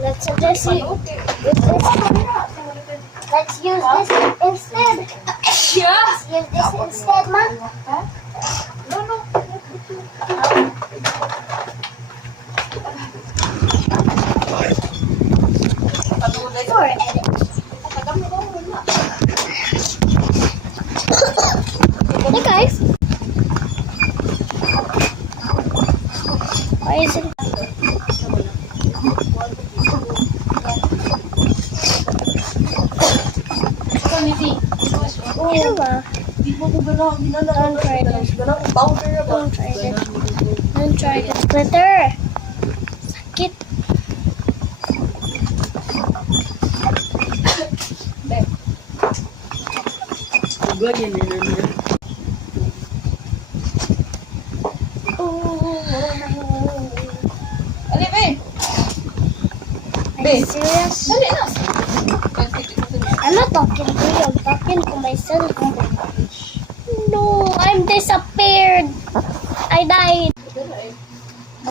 Let's suggest you. Let's use this instead. Yeah. Let's use this instead, ma. For edit. Hey guys. Why is it? Diba? Don't try this. Don't try this. Don't try this. Glitter. Sakit. Ali, be. Are you serious? Dali na. I'm not talking to you. I'm talking to myself. No, I'm disappeared. I died.